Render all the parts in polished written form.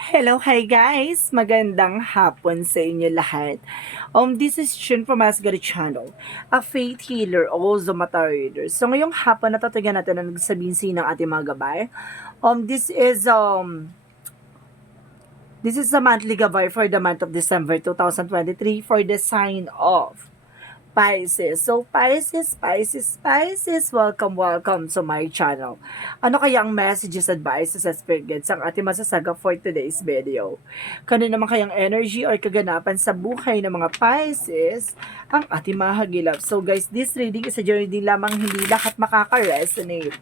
Hello, hi guys! Magandang hapon sa inyo lahat. This is Shun from Asgari Channel, a faith healer, also mata reader. So ngayong hapon natatagan natin ang nagsabihin ng ating mga gabay. This is the monthly gabay for the month of December 2023 for the sign of Pisces. So, Pisces, welcome to my channel. Ano kaya ang messages, advices, at spirit guides ang ating masasaga for today's video? Kano naman kayang energy or kaganapan sa buhay ng mga Pisces ang ating mahagilap? So guys, this reading is a journey din lamang, hindi lahat makaka-resonate.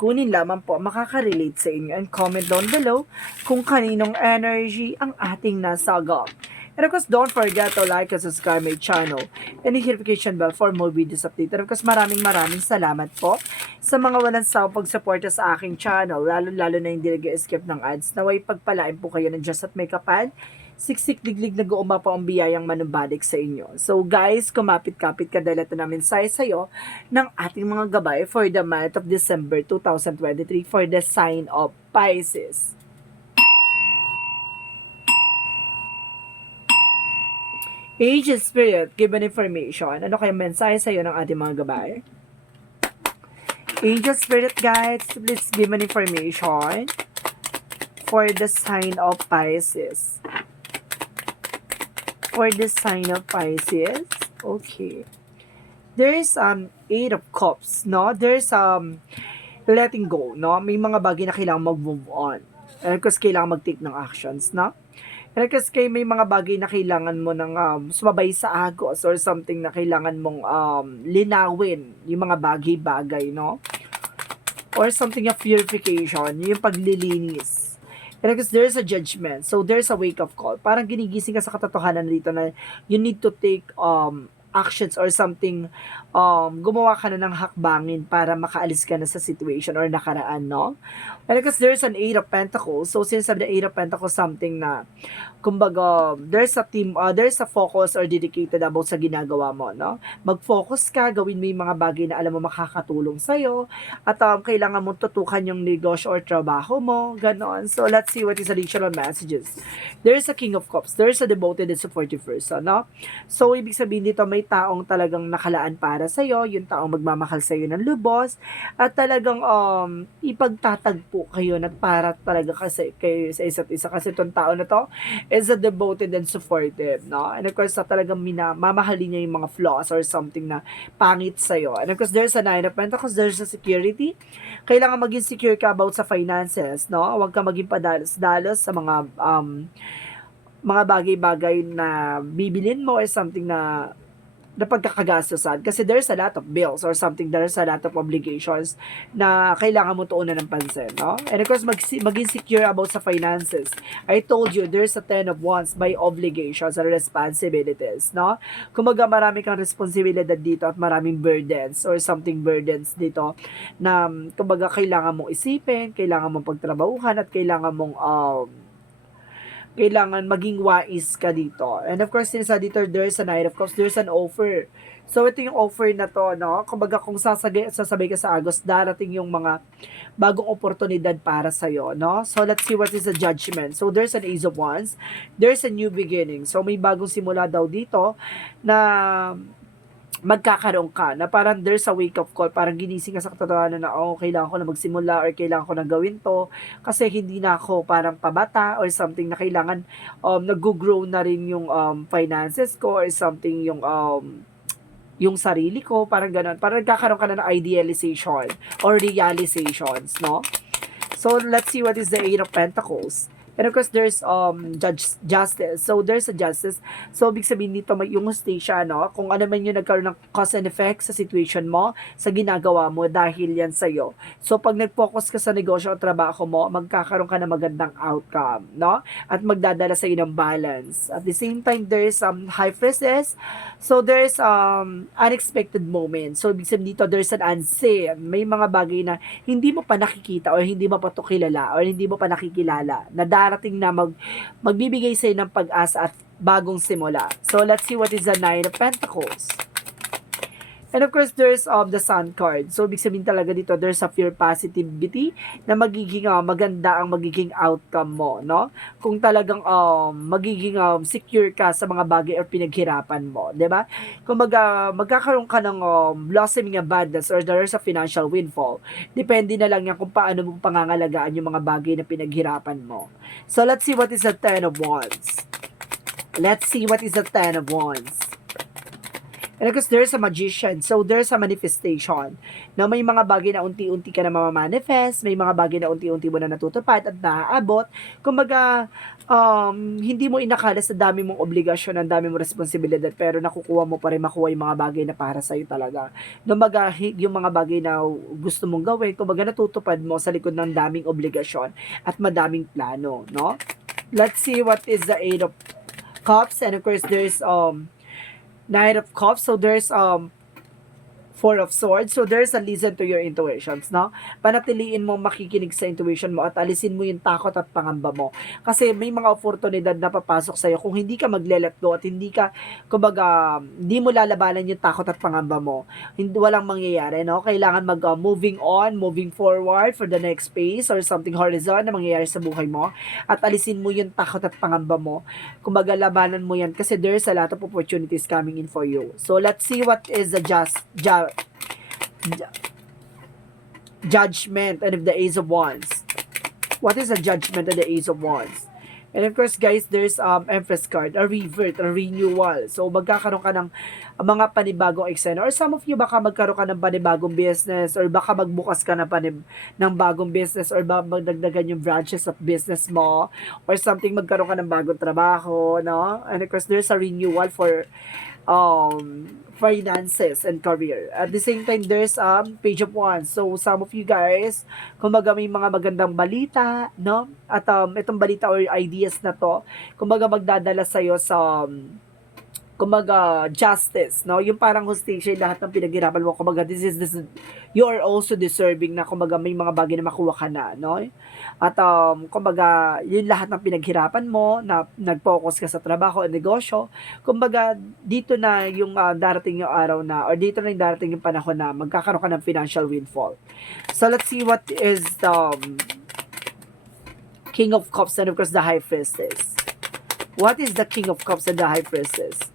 Kunin lamang po makaka-relate sa inyo and comment down below kung kaninong energy ang ating nasagap. And of course, don't forget to like and subscribe my channel and the notification bell for more videos updated. And of course, maraming salamat po sa mga walang sawang pagsuporta sa aking channel, lalo na hindi nag-skip ng ads. Naway pagpalain po kayo ng Diyos at may kapal. Siksik liglig nag-uuma po ang biyayang manumbalik sa inyo. So guys, kumapit-kapit ka dahil ito namin sa'yo ng ating mga gabay for the month of December 2023 for the sign of Pisces. Age Spirit, given information. Ano kayang mensahe sa'yo ng ating mga gabay? Angel Spirit Guides, please give an information for the sign of Pisces. For the sign of Pisces, okay. There's Eight of Cups, no? There's letting go, no? May mga bagay na kailangan mag-move on. Kasi kailangan mag-take ng actions, no? Kasi may mga bagay na kailangan mo ng sumabay sa agos or something na kailangan mong linawin yung mga bagay-bagay, no? Or something of purification, yung paglilinis. Because there's a judgment. So there's a wake-up call. Parang ginigising ka sa katotohanan dito na you need to take actions or something, gumawa ka na ng hakbangin para makaalis ka na sa situation or nakaraan, no? And because there's an Eight of Pentacles, so since the Eight of Pentacles, something na, kumbaga, there's a focus or dedicated about sa ginagawa mo, no? Mag-focus ka, gawin mo yung mga bagay na alam mo makakatulong sa'yo, at kailangan mo tutukan yung negosyo or trabaho mo, ganon. So, let's see what is additional messages. There's a King of Cups, there's a devoted and supportive person, no? So, ibig sabihin dito, may taong talagang nakalaan para sa'yo, yung taong magmamahal sa'yo ng lubos, at talagang ipagtatagpo kayo na para talaga kasi kayo sa isa't isa. Kasi itong tao na to is a devoted and supportive, no? And of course, talagang mamahalin niya yung mga flaws or something na pangit sa'yo. And of course, there's a Nine of Pentacles, there's a security. Kailangan maging secure ka about sa finances, no? Huwag ka maging padalos-dalos sa mga bagay-bagay na bibilin mo or something na pagkakagastusan. Kasi there's a lot of bills or something, there's a lot of obligations na kailangan mo tuunan ng pansin, no? And of course, maging secure about sa finances. I told you, there's a 10 of Wands by obligations and responsibilities, no? Kumaga marami kang responsibilidad dito at maraming burdens or something burdens dito na kumaga kailangan mong isipin, kailangan mong pagtrabahuhan at kailangan mong kailangan maging wais ka dito. And of course, since dito there's a Knight of Cups, there's an offer. So, ito yung offer na to, no? Kumbaga, kung sasabay ka sa Agos, darating yung mga bagong oportunidad para sa'yo, no? So, let's see what is the judgment. So, there's an Ace of Wands. There's a new beginning. So, may bagong simula daw dito na magkakaroon ka na parang there's a wake up call, parang ginising ka sa katotohanan na kailangan ko na magsimula or kailangan ko na gawin to kasi hindi na ako parang pabata or something na kailangan nag-grow na rin yung finances ko or something yung sarili ko, parang gano'n, parang nagkakaroon ka na ng idealization or realizations, no? So let's see what is the Eight of Pentacles. And of course, there's justice. So, there's a justice. So, ibig sabihin dito, may yung hostisya, no? Kung ano man yung nagkaroon ng cause and effect sa situation mo, sa ginagawa mo, dahil yan sa'yo. So, pag nag-focus ka sa negosyo o trabaho mo, magkakaroon ka ng magandang outcome, no? At magdadala sa'yo ng balance. At the same time, there's high priestess. So, there's unexpected moments. So, ibig sabihin dito, there's an unseen. May mga bagay na hindi mo pa nakikita or hindi mo pa to kilala or hindi mo pa nakikilala na darating na magbibigay sa'yo ng pag-asa at bagong simula. So, let's see what is the Nine of Pentacles. And of course, there's the sun card. So, ibig sabihin talaga dito, there's a pure positivity na magiging maganda ang magiging outcome mo, no? Kung talagang magiging secure ka sa mga bagay or pinaghirapan mo, 'di ba? Kung magkakaroon ka ng blossoming abundance or there's a financial windfall. Depende na lang yan kung paano mo pangangalagaan yung mga bagay na pinaghirapan mo. So, let's see what is the Ten of Wands. Let's see what is the Ten of Wands. And because there's a magician, so there's a manifestation na may mga bagay na unti-unti ka na mamamanifest, may mga bagay na unti-unti mo na natutupad at naaabot. Kumbaga, hindi mo inakala sa dami mong obligasyon, ang dami mong responsibilidad, pero nakukuha mo pa rin makuha yung mga bagay na para sa'yo talaga. Kumbaga, yung mga bagay na gusto mong gawin, kumbaga natutupad mo sa likod ng daming obligasyon at madaming plano, no? Let's see what is the Eight of Cups, and of course, there's Knight of Cups. So there's Four of Swords. So there's a listen to your intuitions, no? Panatiliin mo makikinig sa intuition mo at alisin mo yung takot at pangamba mo. Kasi may mga oportunidad na papasok sa'yo kung hindi ka magle-let go at hindi ka, kumbaga, hindi mo lalabanan yung takot at pangamba mo. Hindi, walang mangyayari, no? Kailangan moving on, moving forward for the next phase or something horizon na mangyayari sa buhay mo at alisin mo yung takot at pangamba mo. Kumbaga, labanan mo yan kasi there's a lot of opportunities coming in for you. So let's see what is the Judgment and of the Ace of Wands. What is a Judgment and the Ace of Wands? And of course, guys, there's Empress card, a revert, a renewal. So, magkakaroon ka ng mga panibagong eksena. Or some of you, baka magkaroon ka ng panibagong business or baka magbukas ka ng bagong business or magdagdagan yung branches of business mo or something, magkaroon ka ng bagong trabaho, no? And of course, there's a renewal for finances and career. At the same time, there's Page of Wands. So, some of you guys, kumbaga may mga magandang balita, no? At itong balita or ideas na to, kumbaga magdadala sa'yo sa kumbaga justice, no? Yung parang hostage, lahat ng pinaghirapan mo, kumbaga this, you are also deserving na kumbaga may mga bagay na makuha ka na, no? At kumbaga yun lahat ng pinaghirapan mo na nag-focus ka sa trabaho at negosyo, kumbaga dito na yung darating yung araw na or dito na yung darating yung panahon na magkakaroon ka ng financial windfall. So let's see what is the King of Cups and of course the High Priestess. What is the King of Cups and the High Priestess?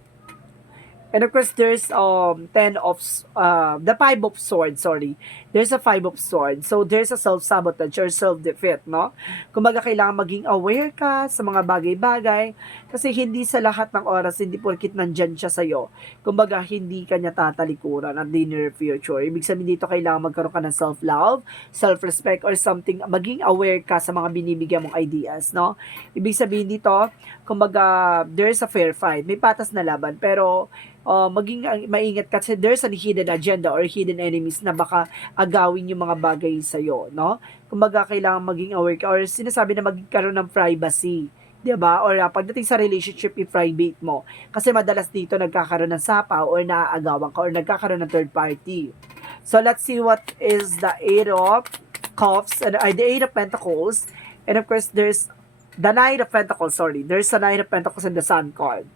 And of course, there's the Five of Swords, sorry. There's a Five of Swords. So, there's a self-sabotage or self-defeat, no? Kumbaga, kailangan maging aware ka sa mga bagay-bagay kasi hindi sa lahat ng oras, hindi porkit nandyan siya sa'yo. Kumbaga, hindi ka niya tatalikuran at the near future. Ibig sabihin dito, kailangan magkaroon ka ng self-love, self-respect, or something, maging aware ka sa mga binibigyan mong ideas, no? Ibig sabihin dito, kumbaga, there's a fair fight. May patas na laban, pero maging maingat kasi there's a hidden agenda or hidden enemies na baka agawin yung mga bagay sa'yo, no? Kumbaga, kailangan maging aware ka or sinasabi na magkaroon ng privacy, 'di ba? Or pagdating sa relationship, i-private mo. Kasi madalas dito nagkakaroon ng sapaw or naaagawan ka or nagkakaroon ng third party. So, let's see what is the Eight of Cups and the Eight of Pentacles. And of course, there's the Knight of Pentacles, sorry. There's the Knight of Pentacles and the Sun card.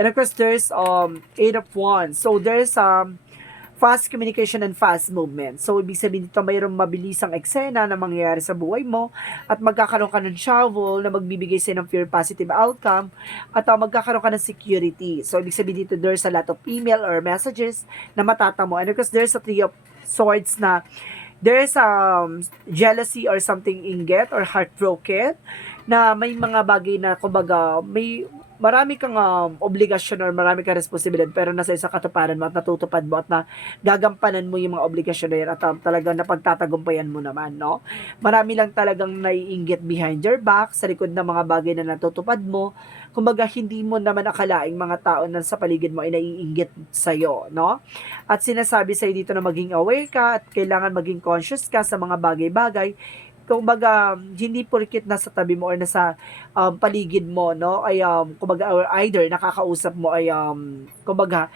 And of course, there's Eight of Wands. So, there's fast communication and fast movement. So, ibig sabihin dito, mayroong mabilisang eksena na mangyayari sa buhay mo at magkakaroon ka ng shovel na magbibigay sa'yo ng pure positive outcome at magkakaroon ka ng security. So, ibig sabihin dito, there's a lot of email or messages na matatamo. And of course, there's a Three of Swords na there's jealousy or something inggit or heartbroken na may mga bagay na, kumbaga, marami kang obligasyon or marami kang responsibilidad pero nasa isang katuparan mo at natutupad mo at na gagampanan mo yung mga obligasyon na yan at talagang napagtatagumpayan mo naman, no? Marami lang talagang naiinggit behind your back sa likod ng mga bagay na natutupad mo. Kumbaga, hindi mo naman akalaing mga tao na sa paligid mo ay naiinggit sa'yo, no? At sinasabi sa'yo dito na maging aware ka at kailangan maging conscious ka sa mga bagay-bagay. Kumbaga, hindi porkit nasa tabi mo or nasa paligid mo, no, ay kumbaga, or either nakakausap mo ay kumbaga,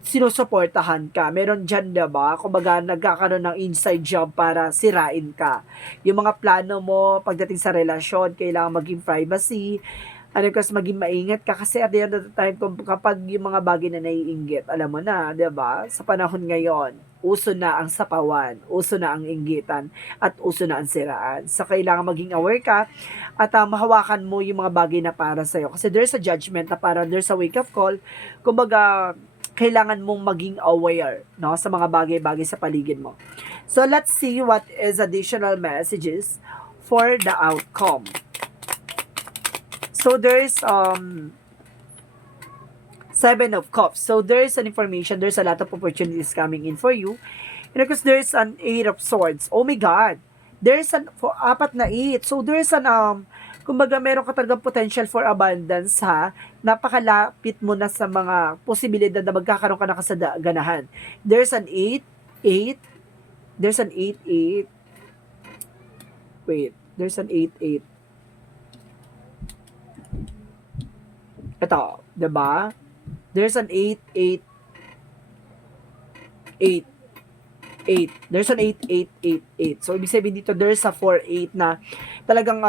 sinusuportahan ka. Meron dyan, diba? Kumbaga, nagkakaroon ng inside job para sirain ka. Yung mga plano mo pagdating sa relasyon, kailangan maging privacy. Ano kasi maging maingat ka kasi at the end of the time kapag yung mga bagay na naiinggit, alam mo na, 'di ba? Sa panahon ngayon, uso na ang sapawan, uso na ang inggitan, at uso na ang siraan. So kailangan maging aware ka at mahawakan mo yung mga bagay na para sa'yo. Kasi there's a judgment na parang there's a wake up call. Kumbaga, kailangan mong maging aware, no, sa mga bagay-bagay sa paligid mo. So let's see what is additional messages for the outcome. So there's Seven of Cups. So there's an information, there's a lot of opportunities coming in for you. And because there's an Eight of Swords. Oh my God. There's an apat na eight. So there's an kumbaga meron ka talagang potential for abundance ha. Napakalapit mo na sa mga posibilidad na magkakaroon ka na kasaganahan. There's an 8. There's an 8. Wait, there's an 8. Ito, 'di ba? There's an 8. There's an 8. So, ibig sabihin dito, there's a 4-8 na talagang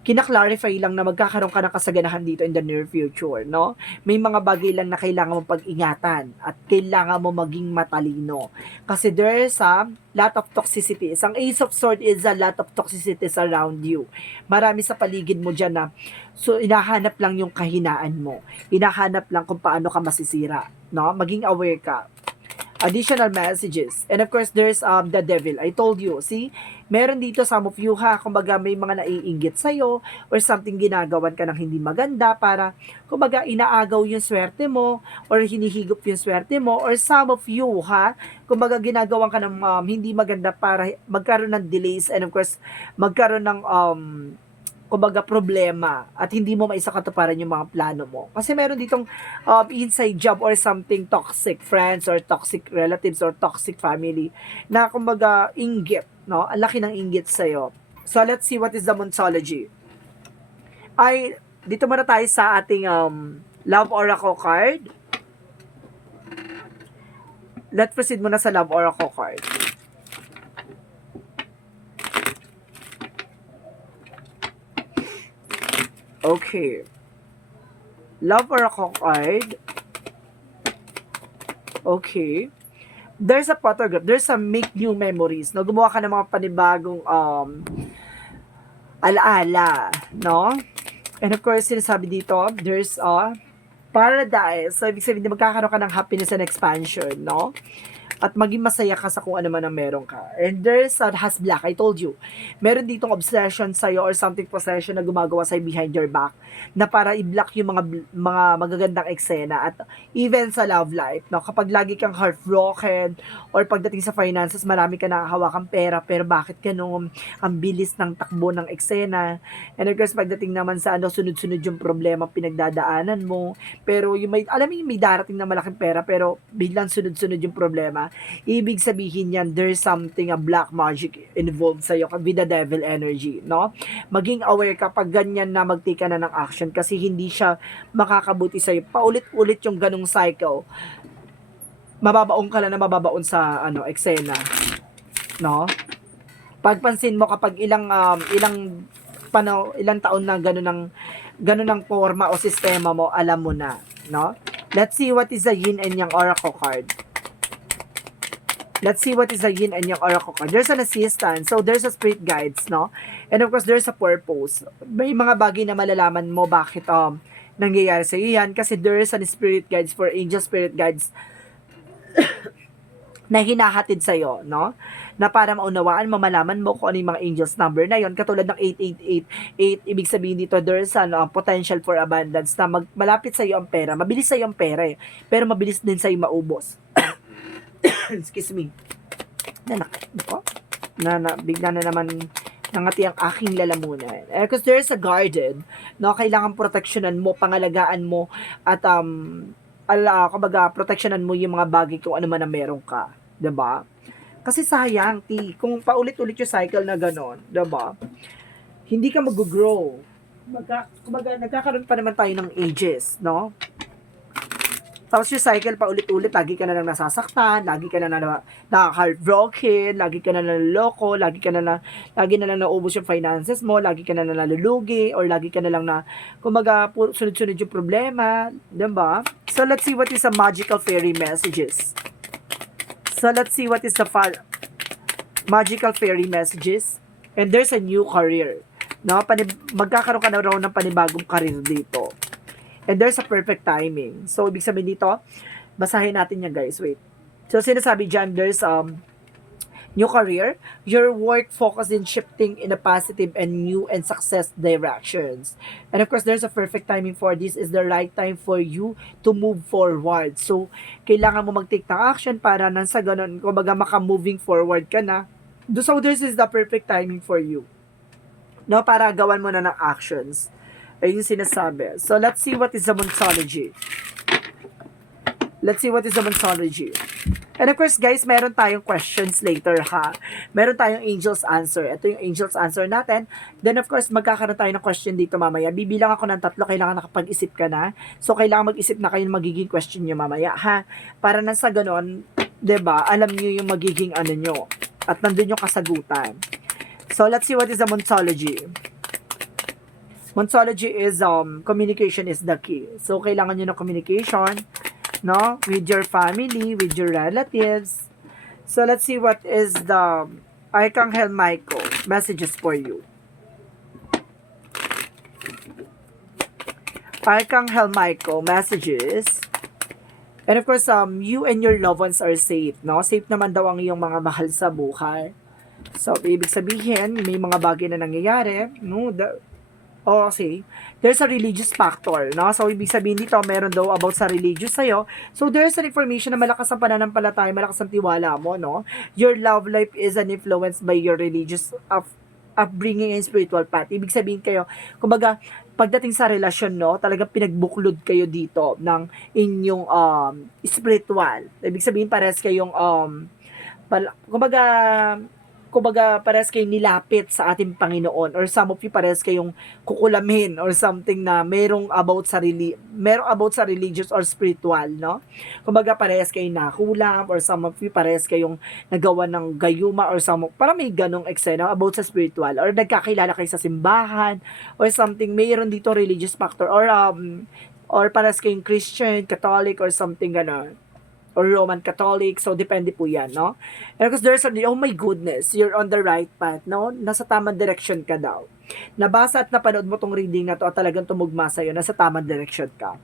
kina-clarify lang na magkakaroon ka ng kasaganahan dito in the near future, no? May mga bagay lang na kailangan mo pag-ingatan at kailangan mo maging matalino. Kasi there's a lot of toxicities. Ang Ace of Swords is a lot of toxicities around you. Marami sa paligid mo dyan na so inahanap lang yung kahinaan mo. Inahanap lang kung paano ka masisira, no? Maging aware ka. Additional messages. And of course, there's the devil. I told you, see? Meron dito some of you ha, kumbaga may mga naiinggit sa'yo or something ginagawan ka ng hindi maganda para, kumbaga inaagaw yung swerte mo or hinihigop yung swerte mo or some of you ha, kumbaga ginagawan ka ng hindi maganda para magkaroon ng delays and of course, magkaroon ng kumbaga problema at hindi mo maisakatuparan yung mga plano mo. Kasi meron ditong inside job or something toxic friends or toxic relatives or toxic family na kumbaga inggit, no? Ang laki ng inggit sa'yo. So let's see what is the Monsology. Dito muna tayo sa ating Love Oracle card. Let's proceed muna sa Love Oracle card. Okay. Love Oracle card. Okay. There's a photograph. There's a make new memories. No? Gumawa ka ng mga panibagong alaala. No? And of course, sinasabi dito, there's a paradise. So, ibig sabihin, magkakaroon ka ng happiness and expansion. No? At maging masaya ka sa kung ano man ang meron ka. And there's has black, I told you. Meron ditong obsession sa'yo or something possession na gumagawa sa'yo behind your back na para i-block yung mga magagandang eksena at even sa love life. No? Kapag lagi kang heartbroken or pagdating sa finances, marami ka nakahawakang pera pero bakit ganun? Ang bilis ng takbo ng eksena. And of course, pagdating naman sa sunod-sunod yung problema pinagdadaanan mo. Pero yung alam mo yung may darating na malaking pera pero biglang sunod-sunod yung problema. Ibig sabihin yan, there's something, a black magic involved sa'yo with the devil energy, no? Maging aware kapag ganyan na mag-take ka na ng action kasi hindi siya makakabuti sa'yo. Paulit-ulit yung ganong cycle. Mababaon ka na mababaon sa, eksena. No? Pagpansin mo kapag ilang taon na ganun ng forma o sistema mo, alam mo na, no? Let's see what is the yin and yang oracle card. Let's see what is the yin and yang oracle card. There's an assistance. So, there's a spirit guides, no? And of course, there's a purpose. May mga bagay na malalaman mo bakit nangyayari sa iyo yan. Kasi there's an spirit guides for angel spirit guides na hinahatid sa iyo, no? Na para maunawaan, mamalaman mo kung ano yung mga angels number na yon. Katulad ng 8888, ibig sabihin dito, there's an potential for abundance na malapit sa iyo ang pera. Mabilis sa iyo ang pera eh. Pero mabilis din sa iyo maubos. Excuse me. Bigla na naman nangati ang aking lalamunan. Because there's a garden, no? Kailangan proteksyonan mo, pangalagaan mo, at kumbaga, proteksyonan mo yung mga bagay kung ano man na meron ka. Diba? Kasi sayang, kung paulit-ulit yung cycle na gano'n, diba? Hindi ka mag-grow. Kumbaga, nagkakaroon pa naman tayo ng ages, no? Tapos yung cycle pa ulit-ulit, lagi ka na lang nasasaktan, lagi ka na heartbroken, lagi ka na naloloko, lagi na lang naubos yung finances mo, lagi ka na nalulugi, or lagi ka na lang na, kumaga, sunod-sunod yung problema, diba? So, let's see what is the magical fairy messages. So, let's see what is the magical fairy messages. And there's a new career. No? Magkakaroon ka na raw ng panibagong career dito. And there's a perfect timing. So, ibig sabihin dito, basahin natin yan, guys. Wait. So, sinasabi dyan, there's new career. Your work focused in shifting in a positive and new and success directions. And of course, there's a perfect timing for this. Is the right time for you to move forward. So, kailangan mo mag-take ng action para nang sa ganun, kumbaga maka-moving forward ka na. So, this is the perfect timing for you. No, para gawan mo na ng actions. Ayun yung sinasabi. So, let's see what is the Monsology. Let's see what is the Monsology. And of course, guys, meron tayong questions later, ha? Meron tayong Angel's Answer. Ito yung Angel's Answer natin. Then, of course, magkakaroon tayo ng question dito mamaya. Bibilang ako ng 3. Kailangan nakapag-isip ka na. So, kailangan mag-isip na kayo ng magiging question nyo mamaya, ha? Para nang sa ganon, 'di ba, alam nyo yung magiging ano nyo. At nandun yung kasagutan. So, let's see what is the Monsology. Monsology is communication is the key. So, kailangan nyo ng communication, no? With your family, with your relatives. So, let's see what is the Archangel Michael messages for you. Archangel Michael messages. And of course, you and your loved ones are safe, no? Safe naman daw ang iyong mga mahal sa buhay. So, ibig sabihin, may mga bagay na nangyayari, no? Okay, there's a religious factor, no? So, ibig sabihin dito, meron daw about sa religious sa'yo. So, there's an information na malakas ang pananampalataya, malakas ang tiwala mo, no? Your love life is an influenced by your religious upbringing and spiritual path. Ibig sabihin kayo, kumbaga, pagdating sa relasyon, no, talagang pinagbuklod kayo dito ng inyong spiritual. Ibig sabihin, parehas kayong, kumbaga parehas kayong nilapit sa ating Panginoon, or some of you parehas kayong kukulamin or something na merong about sa religious or spiritual, no? Kumbaga parehas kayong nakulam, or some of you parehas kayong nagawa ng gayuma, or parang may ganong eksena about sa spiritual, or nagkakilala kayo sa simbahan or something, mayroon dito religious factor, or parehas kayong Christian, Catholic, or something ganon, or Roman Catholic. So, depende po yan, no? And because there's oh my goodness, you're on the right path, no? Nasa tamang direction ka daw. Nabasa at napanood mo tong reading na to at talagang tumugma sa'yo, nasa tamang direction ka.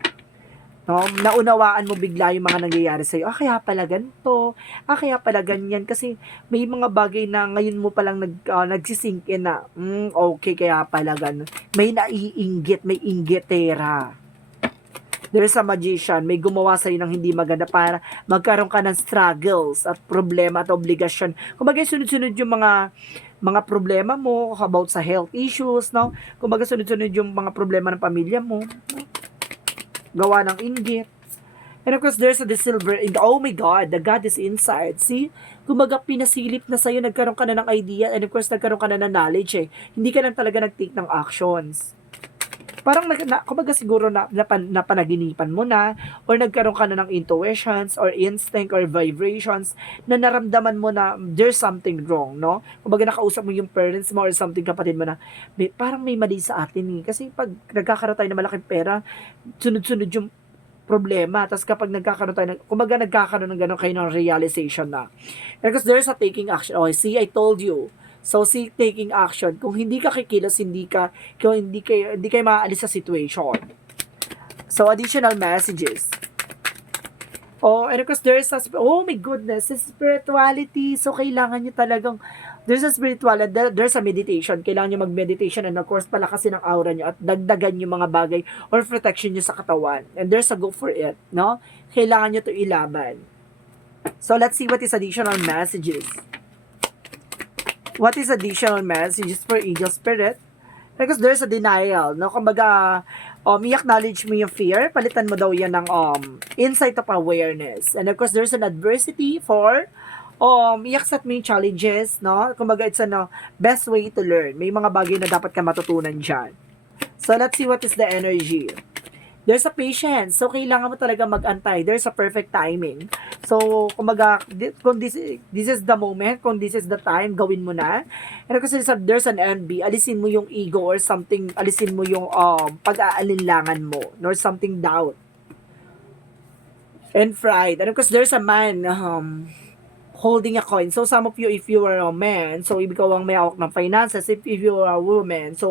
No? Naunawaan mo bigla yung mga nangyayari sa'yo. Kaya pala ganito. Kaya pala ganyan. Kasi may mga bagay na ngayon mo palang nagsisink in na, okay, kaya pala ganun. May naiinggit, may inggitera. There's a magician, may gumawa sa'yo ng hindi maganda para magkaroon ka ng struggles at problema at obligasyon. Kumbaga, sunod-sunod yung mga problema mo about sa health issues, no? Kumbaga, sunod-sunod yung mga problema ng pamilya mo, no? Gawa ng inggit. And of course, there's the silver, oh my God, the God is inside. See? Kumbaga, pinasilip na sa'yo, nagkaroon ka na ng idea, and of course, nagkaroon ka na ng knowledge, eh. Hindi ka lang talaga nag-take ng actions. Parang, kumbaga siguro napanaginipan mo na, or nagkaroon ka na ng intuitions, or instinct, or vibrations, na naramdaman mo na there's something wrong, no? Kumbaga nakausap mo yung parents mo, or something, kapatid mo na, parang may mali sa atin, eh. Kasi pag nagkakaroon tayo ng malaking pera, sunod-sunod yung problema. Tapos kapag nagkakaroon tayo, kumbaga nagkakaroon ng gano'n kayo ng realization na. Because there's a taking action. Oh, see, I told you. So, see, taking action. Kung hindi ka kikilos, hindi kayo maaalis sa situation. So, additional messages. Oh, and of course, oh my goodness, spirituality. So, kailangan nyo talagang, there's a spirituality, there's a meditation. Kailangan nyo mag-meditation, and of course, palakasin ang aura nyo at dagdagan yung mga bagay or protection nyo sa katawan. And there's a go for it, no? Kailangan nyo to ilaban. So, let's see what is additional messages. What is additional messages for Angel Spirit? Because there's a denial, no? Kumbaga, i-acknowledge mo yung fear, palitan mo daw yan ng insight of awareness. And of course, there's an adversity for i-accept mo yung challenges, no? Kumbaga, it's best way to learn. May mga bagay na dapat ka matutunan dyan. So, let's see what is the energy. There's a patience. So, kailangan mo talaga mag-antay. There's a perfect timing. So, kumbaga, kung this is the moment, kung this is the time, gawin mo na. And kasi there's an envy, alisin mo yung ego or something, alisin mo yung pag-aalinlangan mo, or something doubt and pride. And of course, there's a man holding a coin. So, some of you, if you are a man, so ikaw ang may hawak ng finances. If you are a woman, so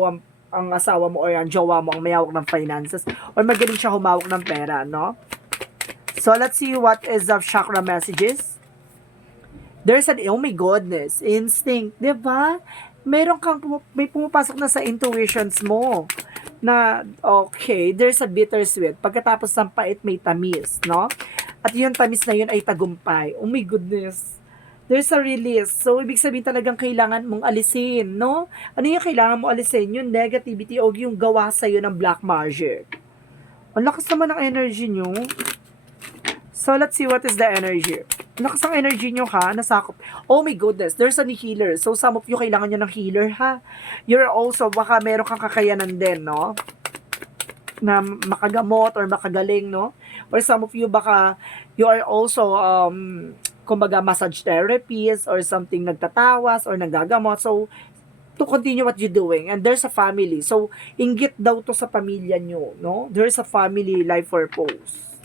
ang asawa mo or ang jowa mo ang may hawak ng finances or magaling siya humawak ng pera, no? So, let's see what is the chakra messages. There's an, oh my goodness, instinct, di ba? Meron kang, may pumapasok na sa intuitions mo na, okay, there's a bittersweet. Pagkatapos ng pait, may tamis, no? At yung tamis na yun ay tagumpay. Oh my goodness. There's a release. So, ibig sabihin talagang kailangan mong alisin, no? Ano yung kailangan mo alisin? Yung negativity o yung gawa sa'yo ng black magic. Ang lakas naman ng energy nyo. So, let's see what is the energy. Ang lakas ng energy nyo, ha? Nasakop. Oh my goodness, there's a healer. So, some of you kailangan nyo ng healer, ha? You're also, baka meron kang kakayanan din, no? Na makagamot or makagaling, no? Or some of you, baka you are also, kumbaga massage therapist or something, nagtatawas or nagagamot. So, to continue what you're doing. And there's a family. So, inggit daw to sa pamilya nyo, no? There's a family life purpose.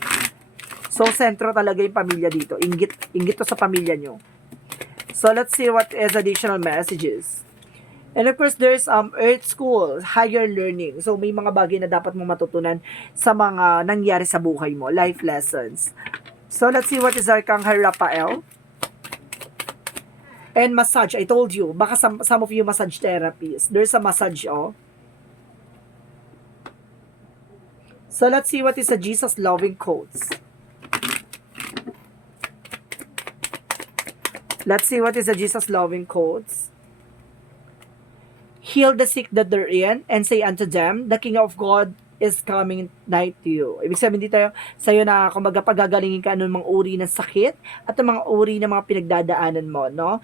So, sentro talaga yung pamilya dito. Inggit to sa pamilya nyo. So, let's see what is additional messages. And of course, there's Earth School, higher learning. So, may mga bagay na dapat mo matutunan sa mga nangyari sa buhay mo, life lessons. So, let's see what is Arcangel Raphael. And massage, I told you, baka some of you massage therapists. There's a massage, oh. So, let's see what is a Jesus loving quotes. Let's see what is a Jesus loving quotes. Heal the sick that they're in, and say unto them, the King of God is coming nigh to you. Ibig sabihin dito sa'yo na kumbaga pagagalingin ka ng mga uri ng sakit at ng mga uri ng mga pinagdadaanan mo, no?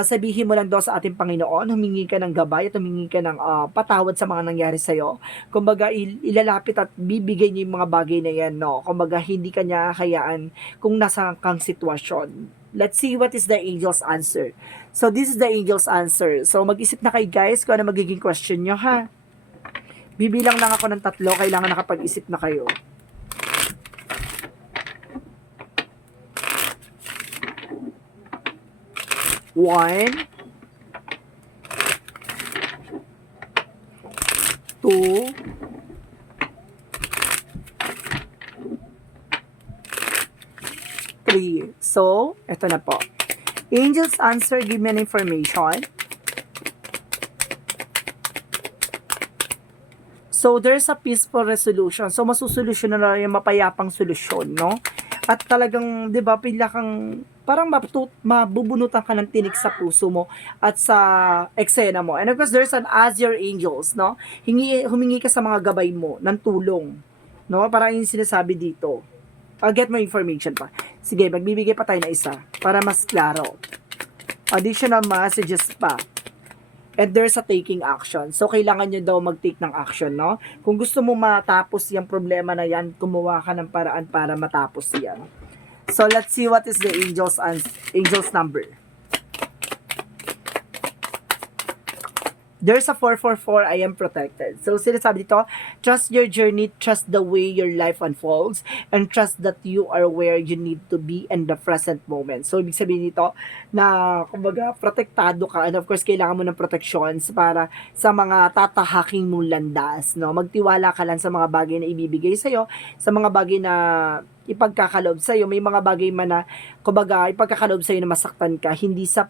Sabihin mo lang daw sa ating Panginoon, humingi ka ng gabay at humingi ka ng patawad sa mga nangyari sa'yo. Kumbaga ilalapit at bibigay niya yung mga bagay na yan, no? Kumbaga hindi ka niya hayaan kung nasa kang sitwasyon. Let's see what is the angel's answer. So, this is the angel's answer. So, mag-isip na kayo guys kung ano magiging question nyo, ha? Bibilang lang ako ng 3, kailangan nakapag-isip na kayo. One, 2, 3. So, eto na po. Angel's answer, give me an information. So, there's a peaceful resolution. So, masusolusyon na yung mapayapang solusyon, no? At talagang, di ba, pila kang, parang mabubunutan ka ng tinik sa puso mo at sa eksena mo. And of course, there's an as your angels, no? Humingi ka sa mga gabay mo ng tulong, no? Parang yung sinasabi dito. I'll get more information pa. Sige, magbibigay pa tayo na isa para mas klaro. Additional messages pa. And there's a taking action. So, kailangan nyo daw mag-take ng action, no? Kung gusto mo matapos yung problema na yan, gumawa ka ng paraan para matapos yan. So, let's see what is the angel's number. There's a 444, I am protected. So, sinasabi dito, trust your journey, trust the way your life unfolds, and trust that you are where you need to be in the present moment. So, ibig sabihin nito na, kumbaga, protektado ka, and of course, kailangan mo ng protections para sa mga tatahaking mong landas, no? Magtiwala ka lang sa mga bagay na ibibigay sa'yo, sa mga bagay na ipagkakaloob sa'yo. May mga bagay man na, kumbaga, ipagkakaloob sa'yo na masaktan ka, hindi sa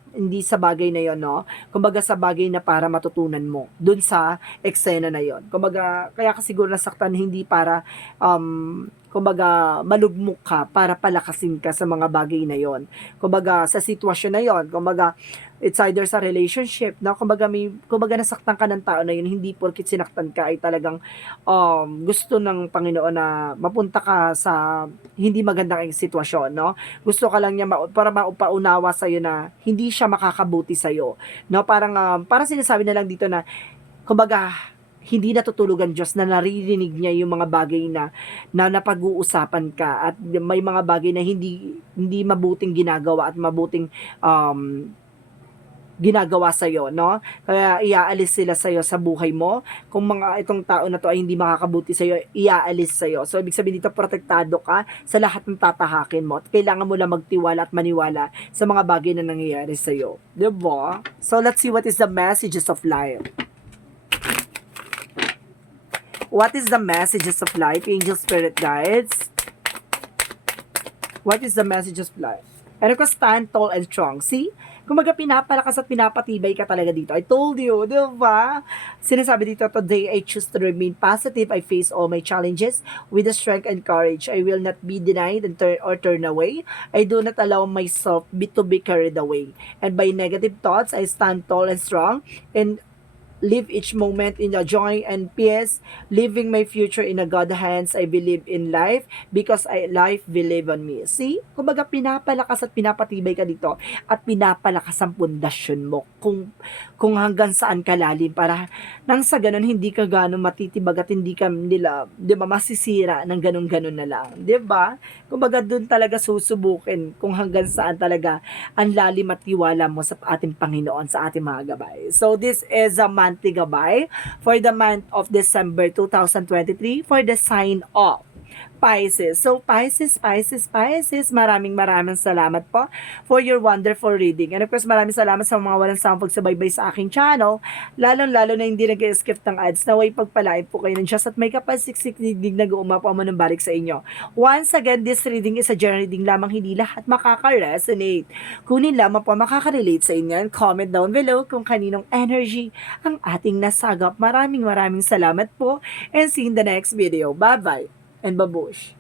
bagay na yon, no? Kumbaga, sa bagay na para matutunan mo dun sa eksena na yon. Kumbaga, kaya ka siguro nasaktan, hindi para, kumbaga, malugmok ka para palakasin ka sa mga bagay na yon. Kumbaga, sa sitwasyon na yon, kumbaga, it's either sa relationship, na kumbaga nasaktan ka ng tao na yun, hindi porkit sinaktan ka ay talagang gusto ng Panginoon na mapunta ka sa hindi magandang sitwasyon, no? Gusto ka lang niya para maupa-unawa sa iyo na hindi siya makakabuti sa iyo, no? Parang sinasabi na lang dito na kumbaga hindi natutulugan Diyos na naririnig niya yung mga bagay na napag-uusapan ka, at may mga bagay na hindi mabuting ginagawa at mabuting ginagawa sa'yo, no? Kaya iaalis sila sa'yo sa buhay mo. Kung itong tao na to ay hindi makakabuti sa'yo, iaalis sa'yo. So, ibig sabihin dito, protektado ka sa lahat ng tatahakin mo. At kailangan mo lang magtiwala at maniwala sa mga bagay na nangyayari sa'yo. Diba? So, let's see what is the messages of life. What is the messages of life, angel spirit guides? What is the messages of life? And of course, stand tall and strong. See? Kumaga pinapalakas at pinapatibay ka talaga dito. I told you, di ba? Sinasabi dito, today I choose to remain positive. I face all my challenges with the strength and courage. I will not be denied and turn away. I do not allow myself to be carried away. And by negative thoughts, I stand tall and strong and live each moment in a joy and peace, living my future in a God hands. I believe in life because life believe on me. See? Kumbaga pinapalakas at pinapatibay ka dito at pinapalakas ang pundasyon mo kung hanggang saan ka lalim, para nang sa ganun hindi ka gano'ng matitibag at hindi ka nila, di ba, masisira ng ganun-ganun na lang. Di ba? Kumbaga doon talaga susubukin kung hanggang saan talaga ang lalim at tiwala mo sa ating Panginoon, sa ating mga gabay. So this is a monthly gabay for the month of December 2023 for the sign of Pisces. So, Pisces, maraming salamat po for your wonderful reading. And of course, maraming salamat sa mga walang sampag sa baybay sa aking channel, lalong-lalo na hindi nag-skip ng ads. Naway pagpalain po kayo ng Diyos at may kapasiksik digdig na guumapo mo ng balik sa inyo. Once again, this reading is a general reading lamang, hindi lahat makaka-resonate. Kunin lamang po makaka-relate sa inyo, and comment down below kung kaninong energy ang ating nasagap. Maraming salamat po, and see you in the next video. Bye-bye and babush.